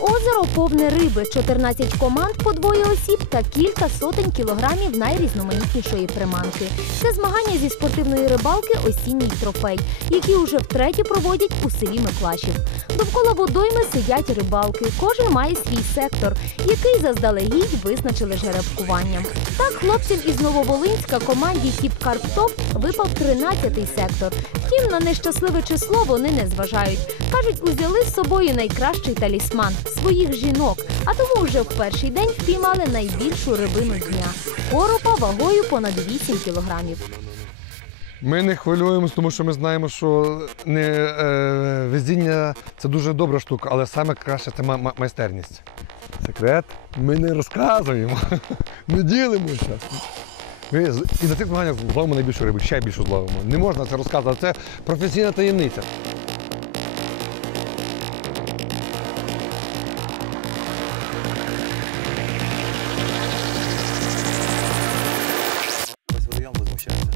озеро повне риби, 14 команд по двоє осіб та кілька сотень кілограмів найрізноманітнішої приманки. Це змагання зі спортивної рибалки осінній трофей, які уже втретє проводять у селі Миклашів. Довкола водойми сидять рибалки. Кожен має свій сектор, який заздалегідь визначили жеребкуванням. Так, хлопцям із Нововолинська команді Тіп Карптоп випав 13-й сектор. Втім, на нещасливе число вони не зважають. Кажуть, узяли з собою найкращий талісман своїх жінок. А тому вже в перший день впіймали найбільшу рибину дня коропа вагою понад 8 кілограмів. Ми не хвилюємось, тому що ми знаємо, що не, е, везіння це дуже добра штука, але саме краще це ма- ма- майстерність. Секрет ми не розказуємо, не ділимося. І на цих змаганнях зловимо найбільшу рибу, ще більшу зловимо. Не можна це розказувати, це професійна таємниця.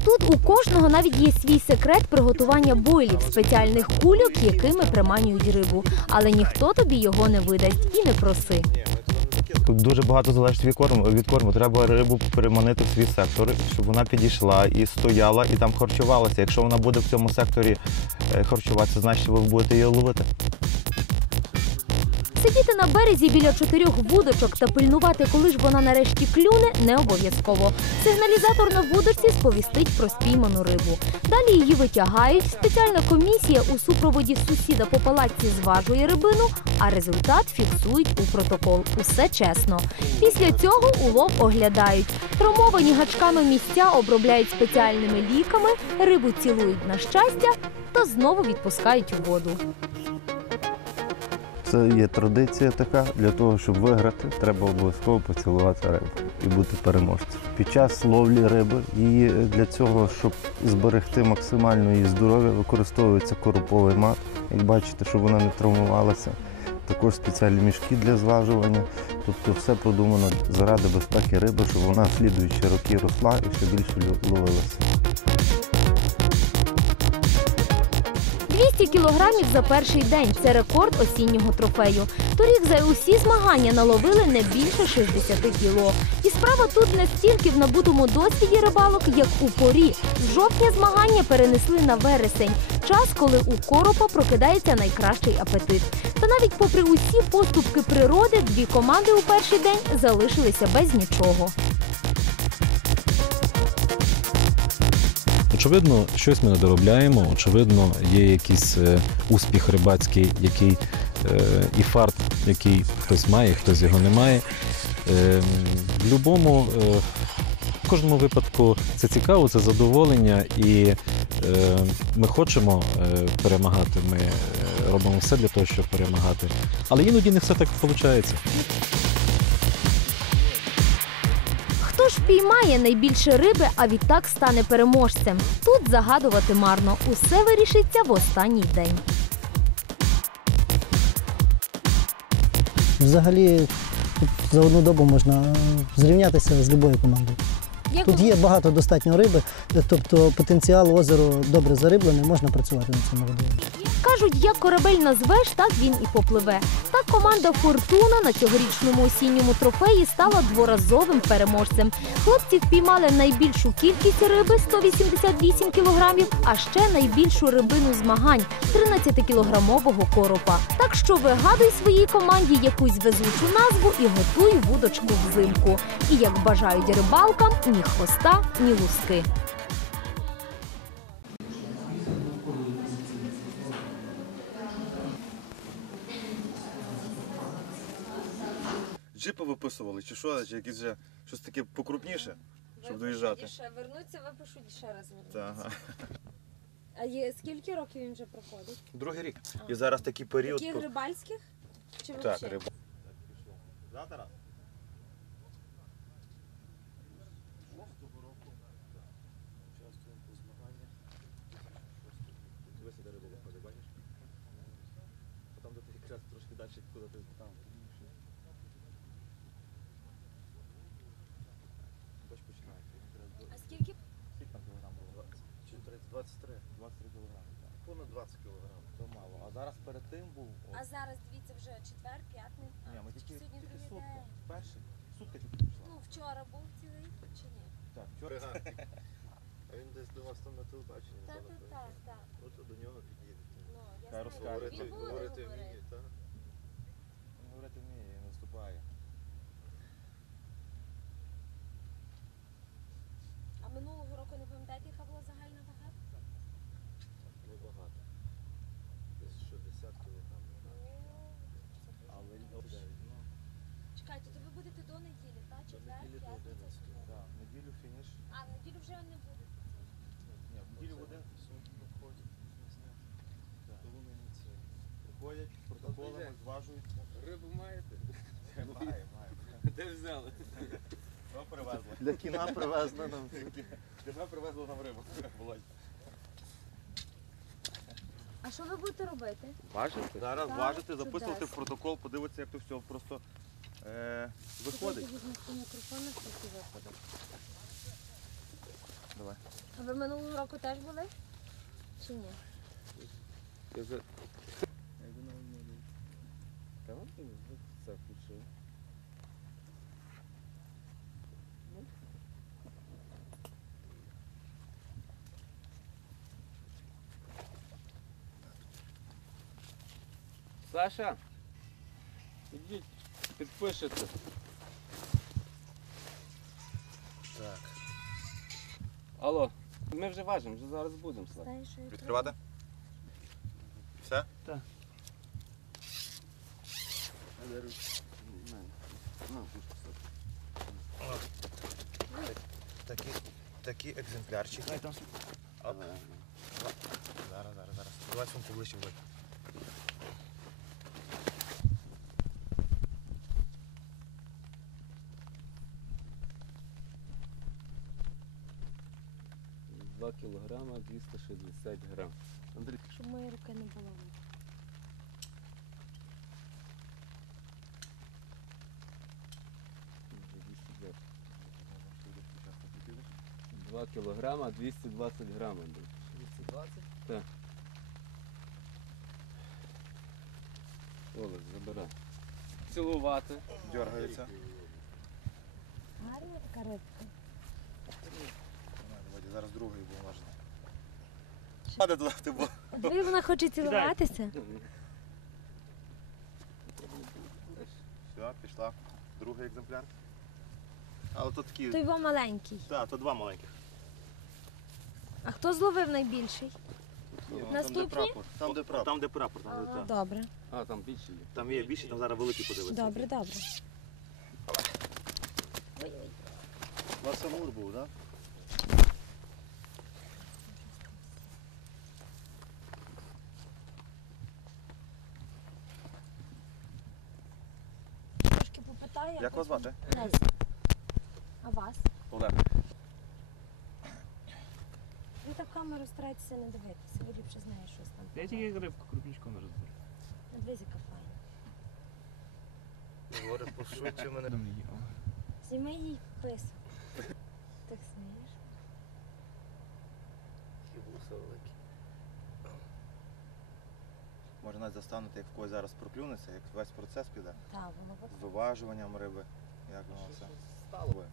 Тут у кожного навіть є свій секрет приготування бойлів, спеціальних кульок, якими приманюють рибу. Але ніхто тобі його не видасть і не проси. Дуже багато залежить від корму. Від корму. Треба рибу переманити в свій сектор, щоб вона підійшла і стояла, і там харчувалася. Якщо вона буде в цьому секторі е, харчуватися, значить ви будете її ловити. На березі біля чотирьох вудочок та пильнувати, коли ж вона нарешті клюне, не обов'язково. Сигналізатор на вудочці сповістить про спійману рибу. Далі її витягають. Спеціальна комісія у супроводі сусіда по палатці зважує рибину, а результат фіксують у протокол. Усе чесно. Після цього улов оглядають. Травмовані гачками місця обробляють спеціальними ліками, рибу цілують на щастя та знову відпускають у воду. Це є традиція така. Для того, щоб виграти, треба обов'язково поцілувати рибу і бути переможцем. Під час ловлі риби її для цього, щоб зберегти максимально її здоров'я, використовується короповий мат. Як бачите, щоб вона не травмувалася. Також спеціальні мішки для зважування. Тобто все продумано заради безпеки риби, щоб вона в слідуючі роки росла і ще більше ловилася. 200 кілограмів за перший день це рекорд осіннього трофею. Торік за усі змагання наловили не більше 60 кіло. І справа тут не стільки в набутому досвіді рибалок, як у порі. З жовтня змагання перенесли на вересень, час, коли у коропа прокидається найкращий апетит. Та навіть попри усі поступки природи, дві команди у перший день залишилися без нічого. Очевидно, щось ми не доробляємо. Очевидно, є якийсь е, успіх рибацький, який е, і фарт, який хтось має, хтось його не має. Е, в е, в кожному випадку це цікаво, це задоволення, і ми хочемо перемагати. Ми робимо все для того, щоб перемагати. Але іноді не все так виходить. Хто ж впіймає найбільше риби, а відтак стане переможцем? Тут загадувати марно. Усе вирішиться в останній день. Взагалі за одну добу можна е, зрівнятися з будь-якою командою. Тут є багато достатньо риби, тобто потенціал озеро добре зариблене, можна працювати на цьому водоймі. Кажуть, як корабель назвеш, так він і попливе. Так команда Фортуна на цьогорічному осінньому трофеї стала дворазовим переможцем. Хлопці впіймали найбільшу кількість риби 188 кілограмів, а ще найбільшу рибину змагань 13-кілограмового коропа. Так що вигадуй своїй команді якусь везучу назву і готуй вудочку взимку. І як бажають рибалкам, ні хвоста, ні луски. Джипи виписували, чи що, чи якісь вже щось таке покрупніше, щоб доїжджати. І ще вернуться, випишуть ще раз вернуться. Та, ага. А є скільки років він вже проходить? Другий рік. І зараз такий період. Таких рибальських? Чи Так, взагалі? риба. А Понад 20 кг. То мало. А Зараз перед тим був. А зараз дивіться вже четвер, п'ятниця. Ні, ми Чи тільки, сьогодні тільки другий сутки. день. Перший. Сутка тільки пішла. Ну, вчора був цілий чи ні? Так, вчора. А він десь до вас там на телебаченні. Так, так, так, так. От до нього підійдете. Ну, я Хай знаю. розкаже. Говорити, Він буде говорити говорити. вміє, так? Він говорити вміє, він виступає. А минулого року не пам'ятаєте, яка була загальна вага? Небагато. Десь 60 кілограм. Але ну, Чекайте, то ви будете до неділі, так? Четвер, неділі до п'ятниця, 11. субота. да, в неділю фініш. А, в неділю вже не будете. Ні, в неділю в один Виходять, Так. то вони не це. приходять, протоколами день. зважують. Рибу маєте? Має, має. Де взяли? Вам привезли. Для кіна привезли нам. Тебе привезли нам рибу. Володь. А що ви будете робити? Важити? Зараз Так, важити, записувати чудесно. в протокол, подивитися, як то все просто е, виходить. Візьміть мікрофон на всякий випадок. Давай. А ви минулого року теж були? Чи ні? Саша, ідіть, підпишете. Так. Алло, ми вже важимо, вже зараз будемо Слав. Знаєш, що я Відкривати? Все? Такі, такі екземплярчики. Зараз, зараз, зараз. Давай сумку ближче вводь. Два кілограма 260 грам. Андрій, Щоб мої руки не було. вже 220. Два кілограма 220 грам, Андрій. 220? Так. Олег, забирай. Цілувати. Дергається. Гарна така рибка. Зараз другий був важити. А туди ти був? Диви, вона хоче цілуватися. Все, пішла. Другий екземпляр. Але то такі. Той вам маленький. Так, то два маленьких. А хто зловив найбільший? Там, Наступні? де прапор. Там, де прапор. Там, де прапор, там, де це. добре, А, там більше є. Там є більше, там зараз великий подивитися. добре, добре. У вас Амур був, так? Трошки Як вас звати? Леся. А вас? Олег. Ви так в камеру старайтеся не дивитися, ви ліпше знаєш щось там. Я тільки рибку крупничком розберу. Дивись, яка файна. Говорить, пошвидше мене. Зніми їй писок. Так смієш? Може навіть застанути, як в когось зараз проклюнеться, як весь процес піде. Так, воно З виважуванням риби. Як воно все. Стало.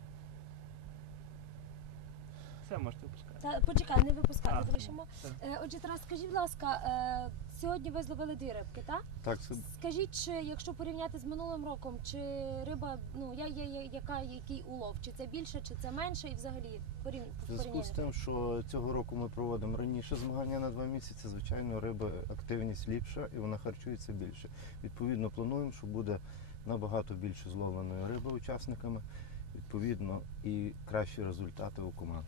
Все, можете випускати. Та почекай, не випускати, залишимо. все. Е, Отже, Тарас, скажіть, будь ласка, е, сьогодні ви зловили дві рибки, так? Так, це Скажіть, чи якщо порівняти з минулим роком, чи риба, ну я, я яка який улов? Чи це більше, чи це менше, і взагалі порів... В зв'язку з тим, що цього року ми проводимо раніше змагання на два місяці, звичайно, риба активність ліпша і вона харчується більше. Відповідно, плануємо, що буде набагато більше зловленої риби учасниками, відповідно, і кращі результати у команд.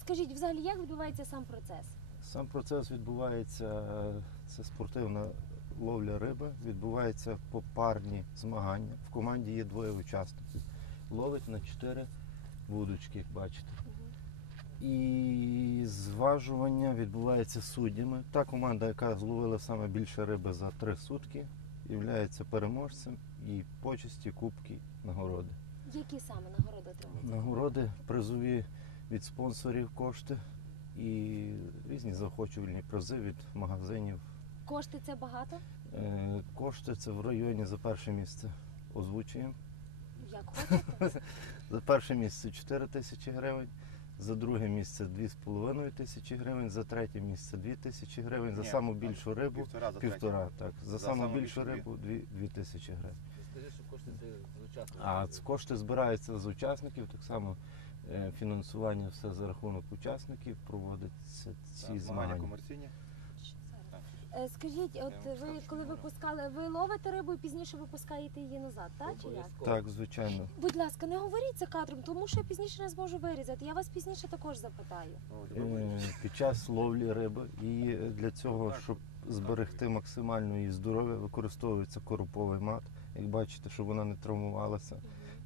Скажіть, взагалі, як відбувається сам процес? Сам процес відбувається, це спортивна ловля риби, відбувається попарні змагання. В команді є двоє учасників. Ловить на чотири вудочки, як бачите. І зважування відбувається суддями. Та команда, яка зловила саме більше риби за три сутки, є переможцем і почесті, кубки, нагороди. Які саме нагороди отримуєте? Нагороди призові від спонсорів кошти і різні заохочувальні призи від магазинів. кошти це багато? Е, Кошти це в районі за перше місце озвучуємо. Як хочете? За перше місце 4 тисячі гривень, за друге місце 2,5 тисячі гривень, за третє місце 2 тисячі гривень, за Ні, саму більшу рибу Півтора за півтора. Так, за, За саму більшу рибу 2, 2 тисячі гривень. Скажи, що кошти це з учасників. А ц- кошти збираються з учасників, так само фінансування все за рахунок учасників, проводяться ці Змагання змагання. комерційні. Е, Скажіть, от ви коли випускали, ви ловите рибу і пізніше випускаєте її назад, так чи як? Так, звичайно. Будь ласка, не говоріть за кадром, тому що я пізніше не зможу вирізати. Я вас пізніше також запитаю. Е, Під час ловлі риби і е, для цього, щоб зберегти максимально її здоров'я, використовується короповий мат. Як бачите, щоб вона не травмувалася.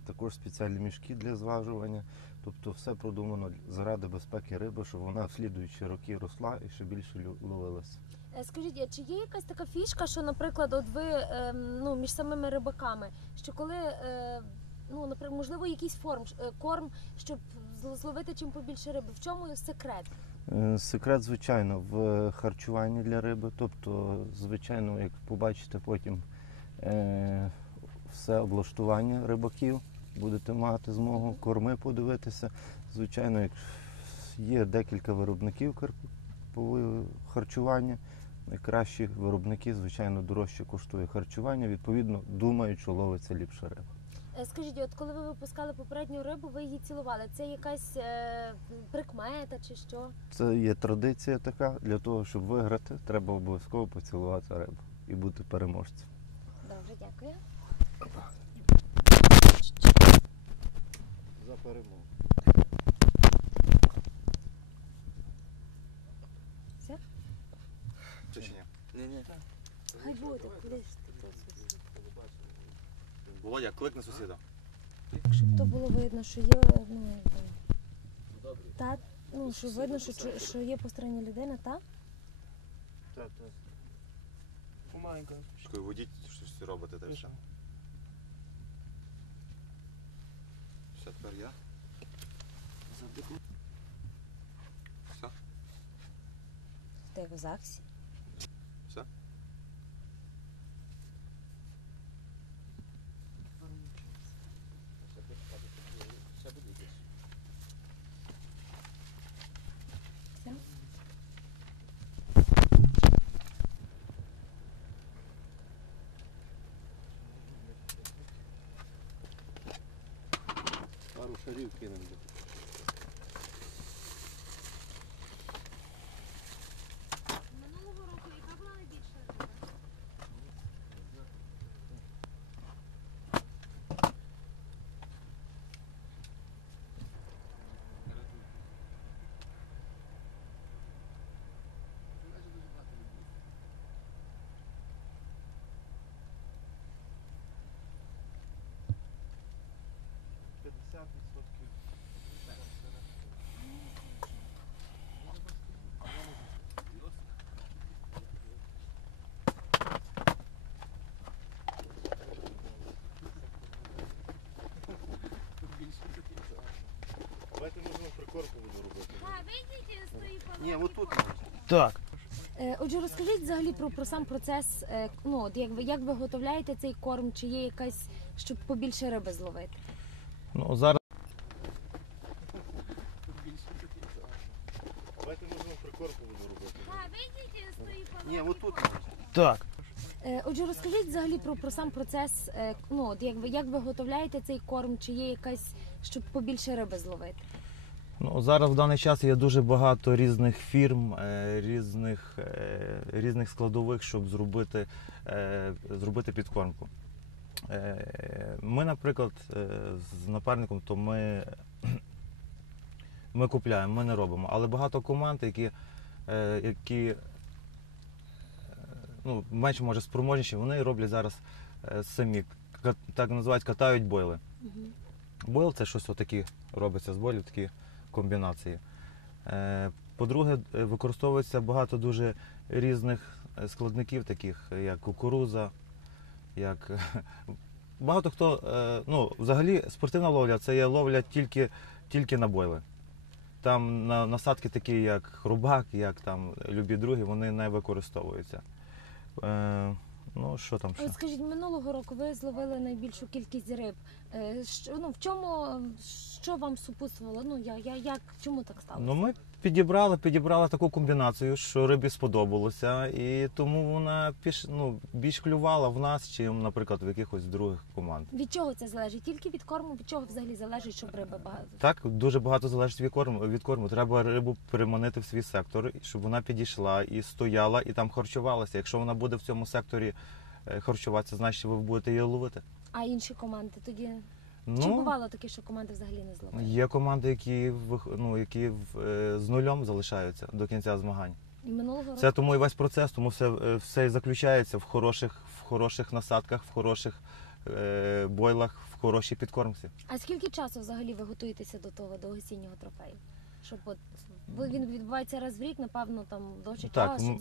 Також спеціальні мішки для зважування. Тобто все продумано заради безпеки риби, щоб вона в слідуючі роки росла і ще більше ловилася. Е, Скажіть, а чи є якась така фішка, що, наприклад, от ви ем, ну, між самими рибаками, що коли е, ну, наприклад, можливо, якийсь форм, е, корм, щоб зловити чим побільше риби? В чому секрет? Е, Секрет, звичайно, в харчуванні для риби. Тобто, звичайно, як побачите потім е, все облаштування рибаків, будете мати змогу корми подивитися. Звичайно, як є декілька виробників харчування. Найкращі виробники, звичайно, дорожче коштує харчування. Відповідно, думають, що ловиться ліпша риба. Е, Скажіть, от коли ви випускали попередню рибу, ви її цілували. Це якась е, прикмета чи що? Це є традиція така. Для того, щоб виграти, треба обов'язково поцілувати рибу і бути переможцем. Добре, дякую. За перемогу. Чи чи ні? Ні-ні. Хай буде, ти? Володя, кликни сусіда. Щоб то було видно, що є ну, та, ну, що видно, що, що є постороння людина, так? Помаленько. Шкою водіть, щось робите та все. Все, тепер я. Все, Ти в ЗАГСі. все. Ще буде якесь. Шарів кинемо. Минулого року яка була найбільша риба? Давайте можемо прикорку буду робити. Так, вийдіть з тої Ні, отут. Так. Е, Отже, розкажіть взагалі про, про сам процес. е, Ну, от як ви як ви готовляєте цей корм? Чи є якась, щоб побільше риби зловити? Ну, зараз Давайте можемо прикорку буду робити. Ні, отут. так. Е, Отже, розкажіть взагалі про, про сам процес. е, Ну, от як ви як ви готовляєте цей корм? Чи є якась, щоб побільше риби зловити? Ну, зараз в даний час є дуже багато різних фірм, е, різних, е, різних складових, щоб зробити, е, зробити підкормку. Ми, наприклад, з напарником, то ми, ми купляємо, ми не робимо. Але багато команд, які, які ну, менш може спроможніші, вони роблять зараз самі, так називають, катають бойли. Бойл це щось отакі робиться з бойлів, такі комбінації. Е, По-друге, е, використовується багато дуже різних е, складників, таких як кукуруза, як багато хто. Ну, взагалі спортивна ловля це є ловля тільки, тільки на бойли. Там насадки такі, як хрубак, як там любі другі, вони не використовуються. Е, ну, що там ще? От скажіть, минулого року ви зловили найбільшу кількість риб. Е, Що, ну, в чому, що вам супутствувало? Ну, я, я, як, чому так сталося? Ну, ми підібрали, підібрали таку комбінацію, що рибі сподобалося, і тому вона піш, ну, більш клювала в нас, чим, наприклад, в якихось других команд. Від чого це залежить? Тільки від корму, від чого взагалі залежить, щоб риби багато? Так, дуже багато залежить від корму. Від корму. Треба рибу переманити в свій сектор, щоб вона підійшла і стояла, і там харчувалася. Якщо вона буде в цьому секторі е, харчуватися, значить ви будете її ловити. А інші команди тоді чи Ну, бувало таке, що команди взагалі не зловили? є команди, які, вих- ну, які е, з нульом залишаються до кінця змагань. І минулого року Це тому і весь процес, тому все, е, все і заключається в хороших, в хороших насадках, в хороших е, бойлах, в хорошій підкормці. А скільки часу взагалі ви готуєтеся до того, до осіннього трофею? Щоб от він відбувається раз в рік, напевно, там довший Так, час, ну- щоб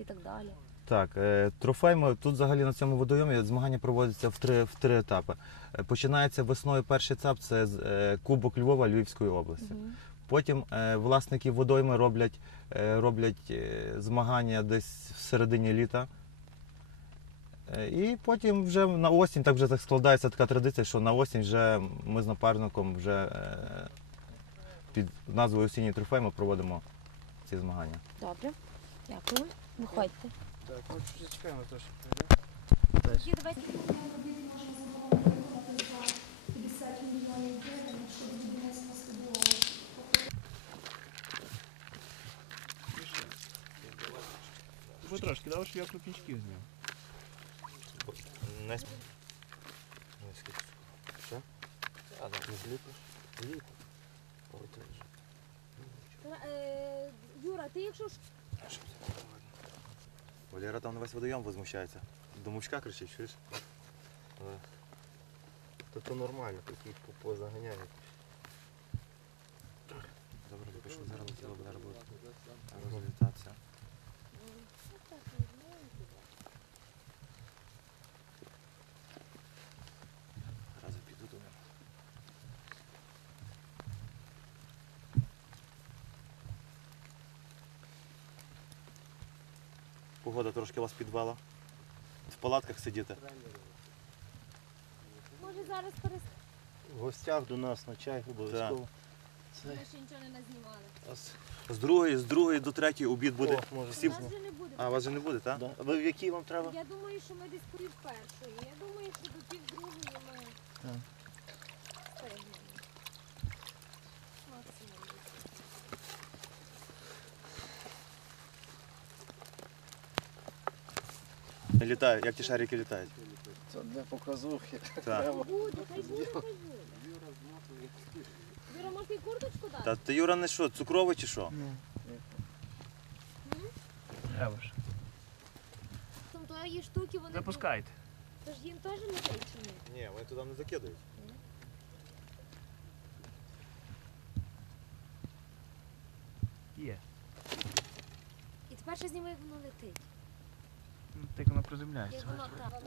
і так далі. Так, е, трофей ми тут взагалі на цьому водойомі змагання проводяться в три, в три етапи. Е, Починається весною перший етап це е, Кубок Львова Львівської області. Мгм. Потім власники водойми роблять, роблять змагання десь в середині літа. І потім вже на осінь, так вже так складається така традиція, що на осінь вже ми з напарником вже під назвою Осінній трофей ми проводимо ці змагання. Добре, дякую. Виходьте. Так, ну зачекаємо трошки. Тоді давайте Ви трошки, дав, щоб я крупничків зняв. Е, Юра, ти якщо ж Валера там на весь водойом возмущається. До мучка кричить, чуєш? То то нормально, такі позаганяють. Добре, пишу, зараз летіло, буде робити. Розлітатися. Зараз я піду до нього. Погода трошки вас підвела. В палатках сидіти. може зараз перес... В гостях до нас на чай обов'язково. Ми ще нічого не назнімали. З другої, з другої до третьої обід буде. О, може, Всі... Нас вже не буде. А, вас же не буде, так? Да. А ви в якій вам треба? Я думаю, що ми десь пів першої. Я думаю, що до пів другої ми Так. Літаю, як ті шарики літають. Це для показухи. Так. Буде, хай буде, хай буде. Юра, може і курточку дати? Та ти Юра не що, цукровий чи що? Треба ж. Там тої штуки вони... Запускайте. Тож їм теж летить чи ні? Ні, вони туди не закидають. Є. І тепер ще зніми, як воно летить. Ну, як воно приземляється. Ще одна розмова.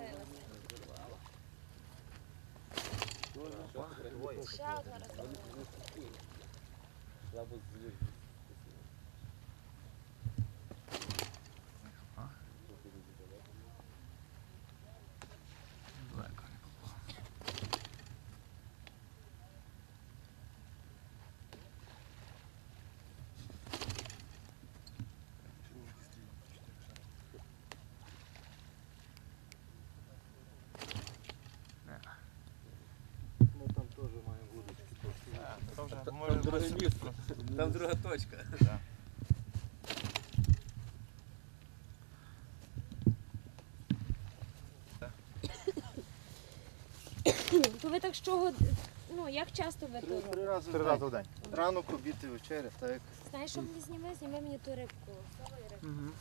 Там друге місце. Там друга точка. То ви так що, ну як часто ви то Три, робите? три рази Три в рази день. в день. Ранок, обід і вечеря, так як Знаєш, що мені зніми? Зніми мені ту рибку. Рибку. Угу.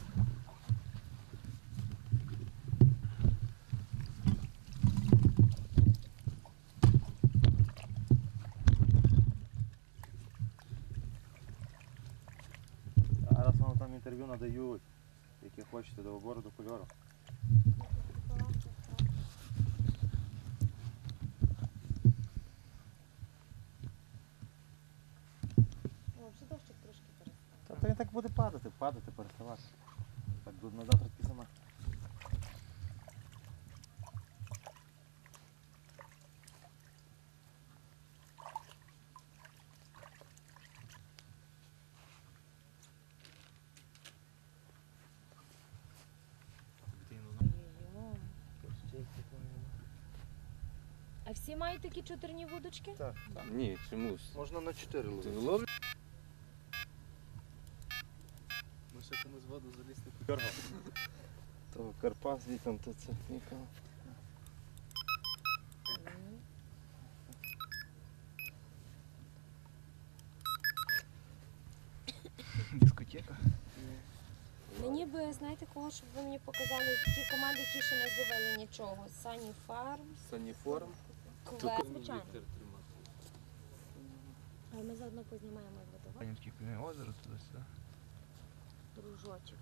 Зараз вам там інтерв'ю надають, яке хочете до обору, до кольору. Та він так буде падати, падати, переставати. Так до- на завтра пізно. Всі мають такі чотирні вудочки? Ні, чомусь. Можна на 4 Ти ловити. ловлю? Ми ще комусь воду залізти. То Карпас літом, то це ніколи. Дискотека. Мені би, знаєте, кого, щоб ви мені показали ті команди, які ще не зловили нічого. Сані Фарм, Саніформ. Квест, звичайно. Але ми заодно познімаємо водовод, Панівське озеро туди-сюди. дружочок.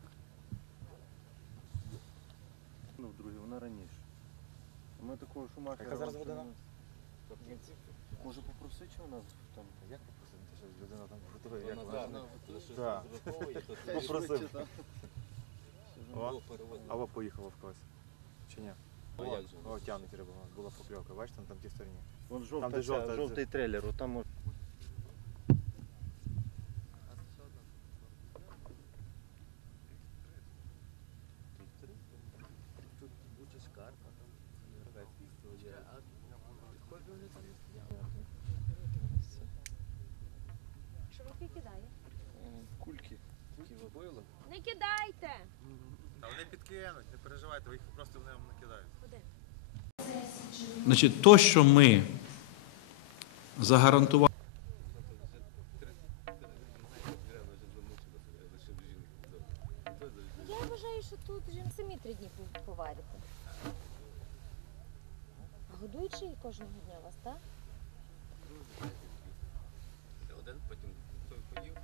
Ну, в вона раніше. Ми такого шумахера... Яка зараз година? Може попросити, чи вона там... Як попросити, що людина там готує? Вона Як вона? щось Так. то ти Попросив. Або поїхала в когось. Чи ні? О, тягнуть рибу, була покльовка, бачите, там ті стороні. Вон Там, жовта, де ця, жовта, жовтий трейлер, отам... Значить, то, що ми загарантували. Я вважаю, що тут самі три дні поварити. Годуючи її кожного дня вас, так? Один потім той поїв.